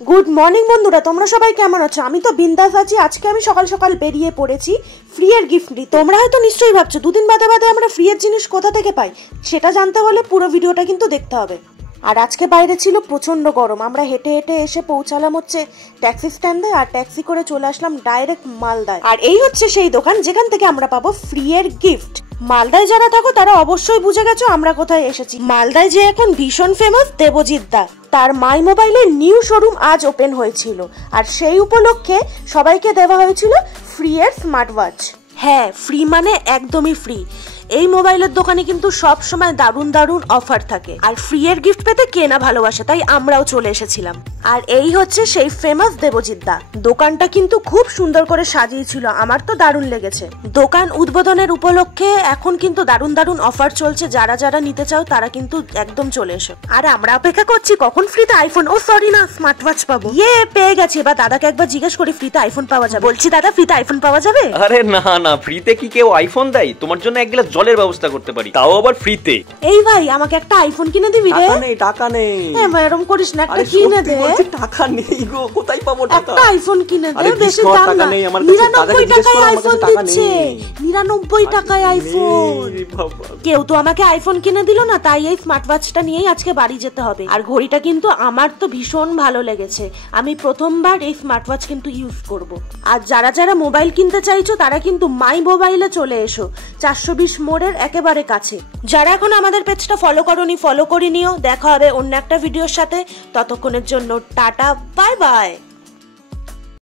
Good morning বন্ধুরা, তোমরা সবাই কেমন আছো? আমি তো বিন্দাস আছি। আজকে আমি সকাল সকাল বেরিয়ে পড়েছি ফ্রি এর গিফট নিতে। তোমরা হয়তো নিশ্চয়ই ভাবছো দুদিন বাদে বাদে আমরা ফ্রি এর জিনিস কোথা থেকে পাই। সেটা জানতে হলে পুরো ভিডিওটা কিন্তু দেখতে হবে। আর আজকে বাইরে ছিল প্রচন্ড গরম। আমরা হেঁটে হেঁটে এসে পৌঁছালাম হচ্ছে ট্যাক্সি স্ট্যান্ডে, আর ট্যাক্সি করে চলে আসলাম ডাইরেক্ট মালদায়। আর এই হচ্ছে সেই দোকান যেখান থেকে আমরা পাবো ফ্রি এর গিফট। মালদায় যারা থাকো তারা অবশ্যই বুঝে গেছো আমরা কোথায় এসেছি। মালদায় যে এখন ভীষণ ফেমাস দেবজিৎ দা, তার মাই মোবাইলের নিউ শোরুম আজ ওপেন হয়েছিল, আর সেই উপলক্ষে সবাইকে দেওয়া হয়েছিল ফ্রি এর স্মার্ট ওয়াচ। হ্যাঁ, ফ্রি মানে একদমই ফ্রি। এই মোবাইলের দোকানে কিন্তু সব সময় দারুণ দারুণ অফার থাকে, আর ফ্রি এর গিফট পেতে কে না ভালোবাসে, তাই আমরাও চলে এসেছিলাম। আর এই হচ্ছে সেই ফেমাস দেবজিৎ দা। দোকানটা কিন্তু খুব সুন্দর করে সাজিয়েছিল, আমার তো দারুণ লেগেছে। দোকান উদ্বোধনের উপলক্ষে এখন কিন্তু দারুণ দারুণ অফার চলছে। যারা যারা নিতে চাও তারা কিন্তু একদম চলে এসো। আর আমরা অপেক্ষা করছি কখন ফ্রিতে আইফোন, ও সরি না, স্মার্ট ওয়াচ পাবো। পেয়ে গেছি। এবার দাদাকে একবার জিজ্ঞেস করি ফ্রিতে আইফোন পাওয়া যাবে। বলছি দাদা, ফ্রিতে আইফোন পাওয়া যাবে? আরে না না, ফ্রিতে কি কেউ আইফোন দেয়? তোমার জন্য এক গ্লাস জলের ব্যবস্থা করতে পারি, তাও আবার ফ্রিতে। এই ভাই, আমাকে একটা আইফোন কিনে দিবি রে? টাকা নেই। এরকম করিস না, একটা কিনে দে। টাকা নেই গো, কোথায় পাবো টাকা? একটা আইফোন কিনে দে, বেশি দাম না। 99 টাকায় আইফোন দিচ্ছে। 99 টাকায় আইফোন। কেউ তো আমাকে আইফোন কিনে দিল না, তাই এই স্মার্ট ওয়াচটা নিয়েই আজকে বাড়ি যেতে হবে। আর ঘড়িটা কিন্তু আমার তো ভীষণ ভালো লেগেছে। আমি প্রথমবার এই স্মার্ট ওয়াচ কিন্তু ইউজ করব। আর যারা যারা মোবাইল কিনতে চাইছো তারা কিন্তু মাই মোবাইলে চলে এসো, 420 মোড়ের একেবারে কাছে। যারা এখন আমাদের পেজটা ফলো করোনি, ফলো করে নিও। দেখা হবে অন্য একটা ভিডিওর সাথে। ততক্ষণের জন্য টাটা, বাই বাই।